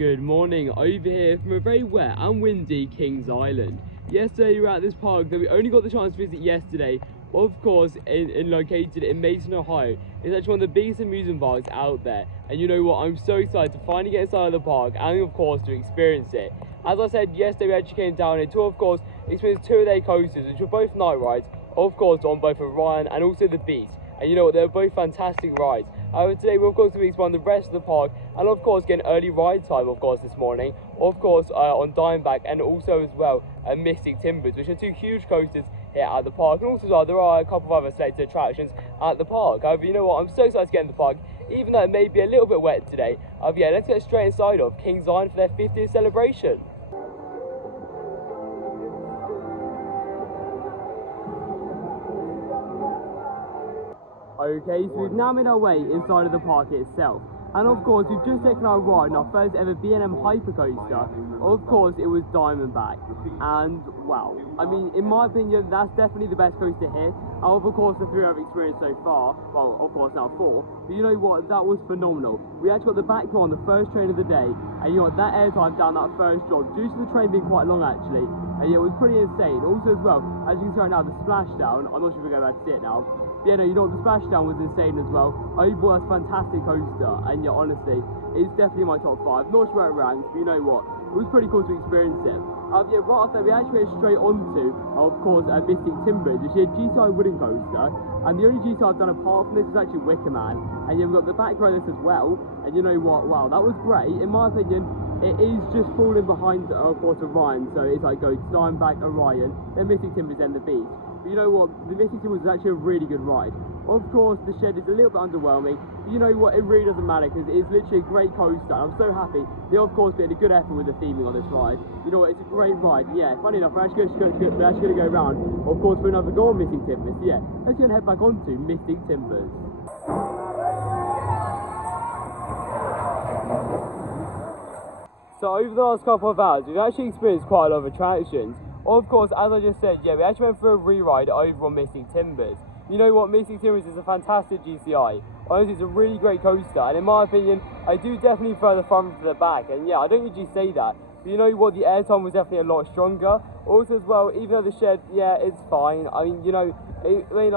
Good morning, over here from a very wet and windy Kings Island. Yesterday we were at this park that we only got the chance to visit yesterday, of course, located in Mason, Ohio. It's actually one of the biggest amusement parks out there. And you know what, I'm so excited to finally get inside of the park and of course to experience it. As I said yesterday, we actually came down here to of course experience two of their coasters, which were both night rides, of course on both Orion and also the Beast. And you know what, they're both fantastic rides. However, today we're of course going to explore the rest of the park and of course get an early ride time of course this morning, of course on Diamondback and also as well Mystic Timbers, which are two huge coasters here at the park. And also as well, there are a couple of other selected attractions at the park. However, you know what, I'm so excited to get in the park, even though it may be a little bit wet today. Yeah, let's get straight inside of Kings Island for their 50th celebration. Okay, so we've now made our way inside of the park itself. And of course, we've just taken our ride on our first ever B&M Hypercoaster. Of course, it was Diamondback. And wow, I mean, in my opinion, that's definitely the best coaster here. Out of course, the three I've experienced so far, well, of course now four. But you know what, that was phenomenal. We actually got the back row on the first train of the day. And you know what, that airtime down that first drop, due to the train being quite long actually. And yeah, it was pretty insane. Also as well, as you can see right now, the splashdown, I'm not sure if we're going to see it now. Yeah, no, you know what, the splashdown was insane as well. Overall, that's a fantastic coaster, and yeah, honestly, it's definitely my top 5. Not sure where it ranks, but you know what, it was pretty cool to experience it. Yeah, right after that, we actually went straight onto, of course, Mystic Timbers, which is a GTI wooden coaster, and the only GTI I've done apart from this is actually Wicker Man, and yeah, we've got the back row this as well, and you know what, wow, that was great. In my opinion, it is just falling behind, of course, Orion, so it's like go Diamondback, Orion, then Mystic Timbers, then the Beast. But you know what, the Mystic Timbers is actually a really good ride. Of course, the shed is a little bit underwhelming, but you know what, it really doesn't matter because it's literally a great coaster. I'm so happy. They of course did a good effort with the theming on this ride. You know what, it's a great ride. Yeah, funny enough, we're actually going to go around, of course, for another go on Mystic Timbers. Yeah, let's go and head back onto Mystic Timbers. So over the last couple of hours, we've actually experienced quite a lot of attractions. Of course, as I just said, yeah, we actually went for a re-ride over on Mystic Timbers. You know what, Mystic Timbers is a fantastic GCI. Honestly, it's a really great coaster, and in my opinion, I do definitely prefer the front to the back. And yeah, I don't usually say that, but you know what, the airtime was definitely a lot stronger. Also as well, even though the shed, yeah, it's fine. I mean, you know,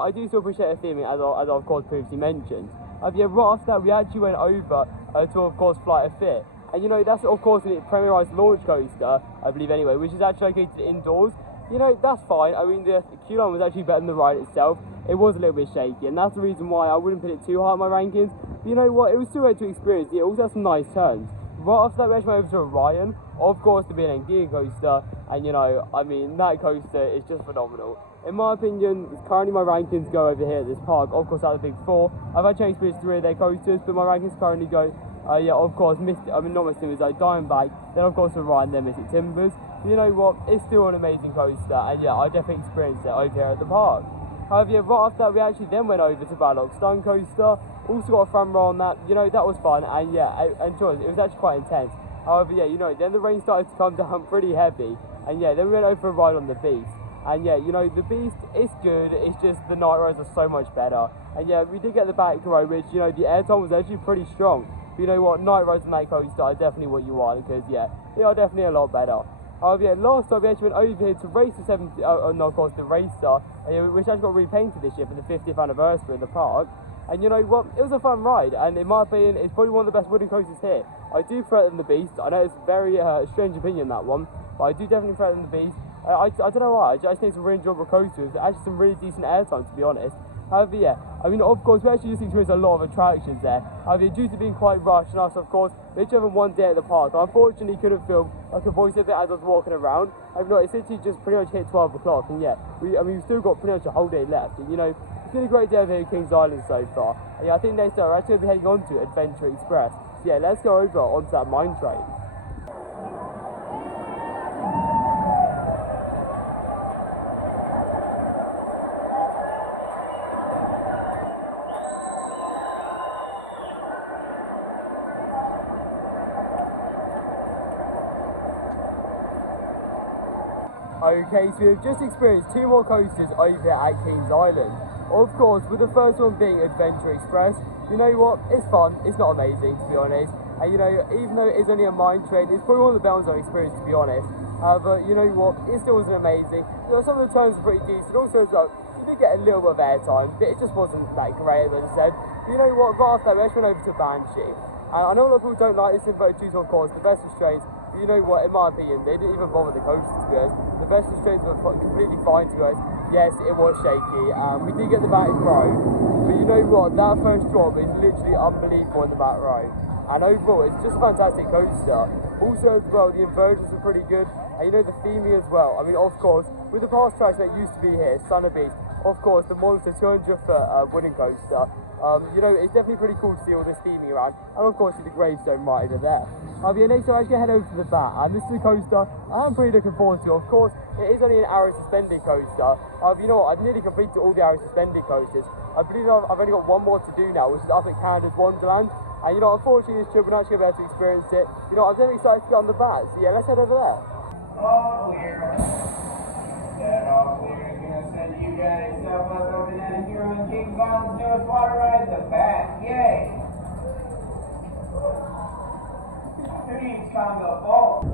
I do still appreciate the theming, as I of course previously mentioned. Yeah, right after that, we actually went over to, of course, Flight of Fear. And you know, that's of course a premierised launch coaster, I believe anyway, which is actually located indoors. You know, that's fine. I mean, the queue line was actually better than the ride itself. It was a little bit shaky, and that's the reason why I wouldn't put it too high on my rankings. But you know what, it was still great to experience. It also had some nice turns. Right after that, we actually went over to Orion, of course, the B&M Giga coaster, and you know, I mean, that coaster is just phenomenal. In my opinion, currently my rankings go over here at this park, of course, out of the big four. I've actually experienced 3 of their coasters, but my rankings currently go, yeah, of course, not Mystic Timbers, like Diamondback, then of course Orion, then Mystic Timbers. But you know what, it's still an amazing coaster, and yeah, I definitely experienced it over here at the park. However, yeah, right after that, we actually then went over to Balrog Stone Coaster, also got a front row on that. You know, that was fun, and yeah, I enjoyed it. It was actually quite intense. However, yeah, you know, then the rain started to come down pretty heavy, and yeah, then we went over for a ride on the Beast. And yeah, you know, the Beast is good, it's just the night rides are so much better. And yeah, we did get the back row, which, you know, the airtime was actually pretty strong. But you know what, night rides on that coaster are definitely what you want, because yeah, they are definitely a lot better. However, yeah, last time we actually went over here to Racer 70, no, of course, the Racer, which actually got repainted this year for the 50th anniversary of the park. And you know what, it was a fun ride, and in my opinion, it's probably one of the best wooden coasters here. I do prefer it than the Beast. I know it's a very strange opinion, that one, but I do definitely prefer it than the Beast. I don't know why, I just think it's a really enjoyable coaster with actually some really decent airtime, to be honest. However, yeah, I mean, of course, we actually just experienced a lot of attractions there. However, due to being quite rushed, and us, of course, we actually have one day at the park. I unfortunately couldn't film like a voice of it as I was walking around. I mean, it's literally just pretty much hit 12 o'clock, and yeah, we've still got pretty much a whole day left. And you know, it's been a great day over here at Kings Island so far. And yeah, I think next time we're actually going to be heading on to Adventure Express. So yeah, let's go over onto that mine train. Okay, so we've just experienced 2 more coasters over at Kings Island. Of course, with the first one being Adventure Express, you know what, it's fun, it's not amazing to be honest. And you know, even though it is only a mine train, it's probably one of the best ones I've experienced, to be honest. But you know what, it still wasn't amazing. You know, some of the turns were pretty decent. Also as well, you did get a little bit of airtime, but it just wasn't that great, as I said. But you know what, right after that, we actually went over to Banshee. And I know a lot of people don't like this Inverted 2-Ton, of course, the best restraints. But you know what, in my opinion, they didn't even bother the coasters, to be honest. The best restraints were completely fine, to be honest. Yes, it was shaky. We did get the back row. But you know what, that first drop is literally unbelievable in the back row. And overall, it's just a fantastic coaster. Also as well, the inversions were pretty good. And you know, the theming as well. I mean, of course, with the past tracks that used to be here, Son of Beast, of course, the Monster 200-foot wooden coaster. You know, it's definitely pretty cool to see all this theming around. And of course, the gravestone right over there. Yeah, next I'm actually going to head over to the back. And this is a coaster I'm pretty looking forward to. Of course, it is only an arrow suspended coaster. You know what, I've nearly completed all the arrow suspended coasters. I believe I've only got one more to do now, which is up at Canada's Wonderland. And you know, unfortunately, this trip we're not actually going to be able to experience it. You know, I'm very excited to get on the back. So yeah, let's head over there. All clear. That all clear is going to send you guys yourself up over there here on Kings Island's newest water ride, the Bat Yay. Who needs Congo Falls?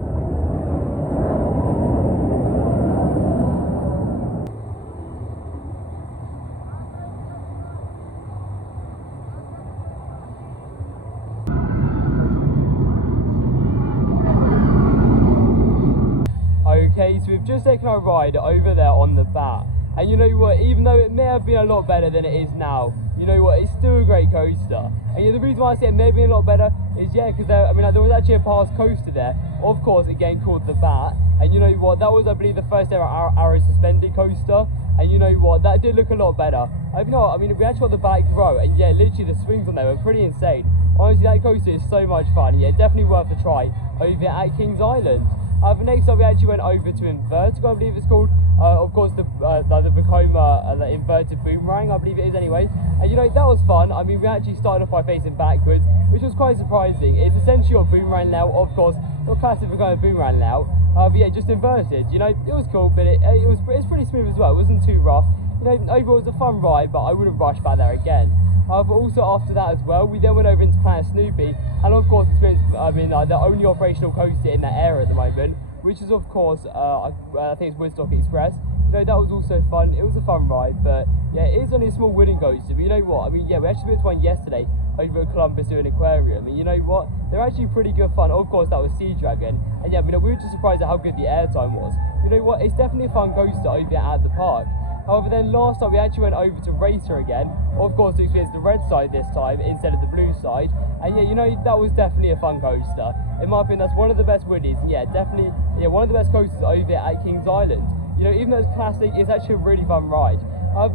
Okay, so we've just taken our ride over there on the Bat. And you know what, even though it may have been a lot better than it is now, you know what, it's still a great coaster. And yeah, the reason why I say it may have been a lot better is, yeah, because there was actually a past coaster there, of course, again called the Bat. And you know what, that was, I believe, the first ever arrow suspended coaster. And you know what, that did look a lot better. You know what, I mean, we actually got the back row, and yeah, literally the swings on there were pretty insane. Honestly, that coaster is so much fun. Yeah, definitely worth a try over at Kings Island. But next up, we actually went over to Invertigo, I believe it's called. Of course, the Vekoma, the inverted boomerang, I believe it is anyway. And you know, that was fun. I mean, we actually started off by facing backwards, which was quite surprising. It's essentially your boomerang now, of course, your classic Vekoma boomerang now. But yeah, just inverted. You know, it was cool, but it's pretty smooth as well. It wasn't too rough. You know, overall, it was a fun ride, but I wouldn't rush back there again. But also after that as well, we then went over into Planet Snoopy, and of course experienced, the only operational coaster in that area at the moment, which is of course, I think it's Woodstock Express. You know, that was also fun. It was a fun ride, but yeah, it is only a small wooden coaster. But you know what? I mean, yeah, we actually went to one yesterday over at Columbus Zoo and Aquarium, and you know what? They're actually pretty good fun. Of course, that was Sea Dragon, and yeah, we were just surprised at how good the airtime was. You know what? It's definitely a fun coaster over at the park. However, then last time we actually went over to Racer again, of course to experience the red side this time instead of the blue side. And yeah, you know, that was definitely a fun coaster. In my opinion, that's one of the best woodies, and yeah, definitely, yeah, one of the best coasters over at Kings Island. You know, even though it's classic, it's actually a really fun ride.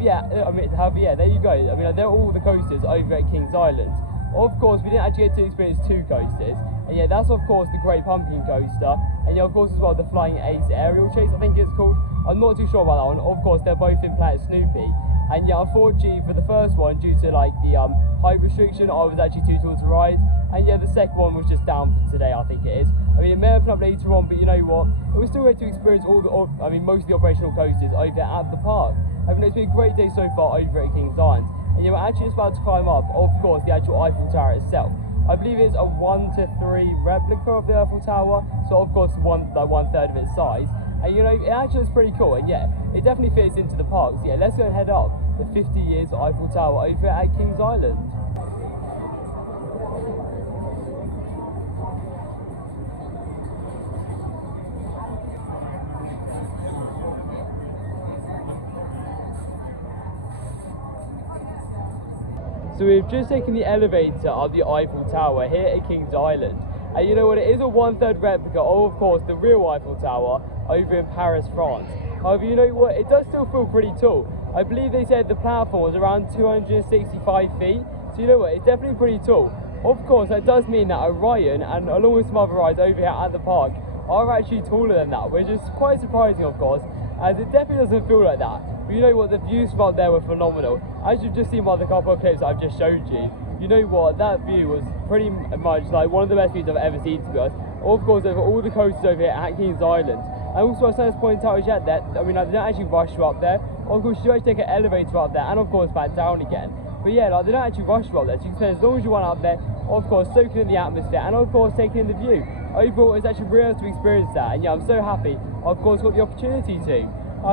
Yeah, there you go. I mean, they're all the coasters over at Kings Island. Of course, we didn't actually get to experience two coasters. And yeah, that's of course the Great Pumpkin Coaster. And yeah, of course as well, the Flying Ace Aerial Chase, I think it's called. I'm not too sure about that one. Of course, they're both in Planet Snoopy. And yeah, unfortunately for the first one, due to like the height restriction, I was actually too tall to ride. And yeah, the second one was just down for today, I think it is. I mean, it may open up later on, but you know what? It was still great to experience most of the operational coasters over at the park. I mean, it's been a great day so far over at Kings Island. And yeah, we're actually just about to climb up, of course, the actual Eiffel Tower itself. I believe it's a 1:3 replica of the Eiffel Tower, so of course one third of its size. And you know, it actually is pretty cool, and yeah, it definitely fits into the park. So yeah, let's go and head up the 50 years Eiffel Tower over at Kings Island. So we've just taken the elevator up the Eiffel Tower here at Kings Island. And you know what, it is a 1/3 replica of course, the real Eiffel Tower over in Paris, France. However, you know what, it does still feel pretty tall. I believe they said the platform was around 265 feet. So you know what, it's definitely pretty tall. Of course, that does mean that Orion, and along with some other rides over here at the park, are actually taller than that, which is quite surprising, of course, as it definitely doesn't feel like that. But you know what, the views from up there were phenomenal. As you've just seen by the couple of clips I've just showed you, you know what, that view was pretty much like one of the best views I've ever seen, to be honest. Of course, over all the coasters over here at Kings Island. And also, I just point out that, I mean, they don't actually rush you up there. Of course, you do actually take an elevator up there, and of course back down again. But yeah, like they don't actually rush you up there, so you can spend as long as you want up there, of course soaking in the atmosphere and of course taking in the view. Overall, it's actually real to experience that, and yeah, I'm so happy I've of course got the opportunity to.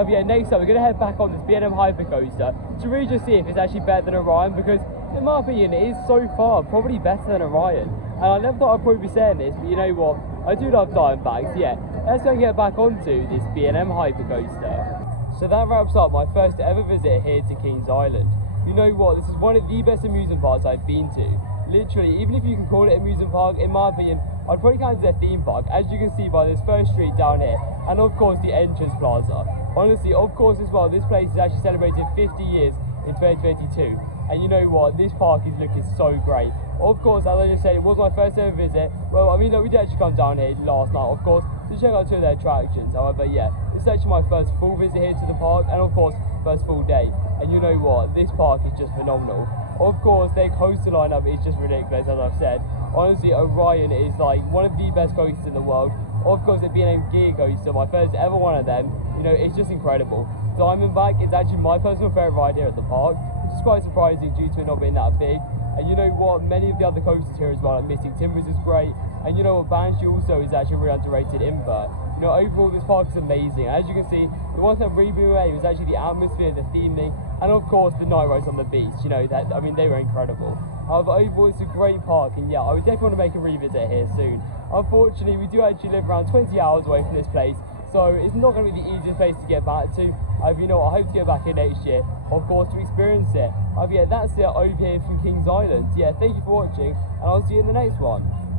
Yeah, next up we're going to head back on this B&M Hypercoaster to really just see if it's actually better than Orion, because in my opinion it is so far probably better than Orion. And I never thought I'd probably be saying this, but you know what, I do love Diamondbacks. Yeah, let's go and get back onto this B&M Hypercoaster. So that wraps up my first ever visit here to Kings Island. You know what, this is one of the best amusement parks I've been to. Literally, even if you can call it amusement park, in my opinion, I'd probably count it as a theme park, as you can see by this first street down here, and of course the entrance plaza. Honestly, of course as well, this place is actually celebrated 50 years in 2022. And you know what, this park is looking so great. Of course, as I just said, it was my first ever visit. Well, I mean, look, we did actually come down here last night, of course, to check out two of their attractions. However, yeah, this is actually my first full visit here to the park, and of course, first full day. And you know what, this park is just phenomenal. Of course, their coaster lineup is just ridiculous, as I've said. Honestly, Orion is like one of the best coasters in the world. Of course, the B&M Gear Coaster, my first ever one of them, you know, it's just incredible. Diamondback is actually my personal favourite ride here at the park, which is quite surprising due to it not being that big. And you know what, many of the other coasters here as well, like Missing Timbers is great, and you know what, Banshee also is actually a really underrated invert. You know, overall this park is amazing. As you can see, the one thing that really blew me away was actually the atmosphere, the theming, and of course the night rides on the beach. You know, that, I mean, they were incredible. However, overall it's a great park, and yeah, I would definitely want to make a revisit here soon. Unfortunately, we do actually live around 20 hours away from this place, so it's not going to be the easiest place to get back to. You know, I hope to get back here next year, of course, to experience it. Yeah, that's it over here from Kings Island. Yeah, thank you for watching, and I'll see you in the next one.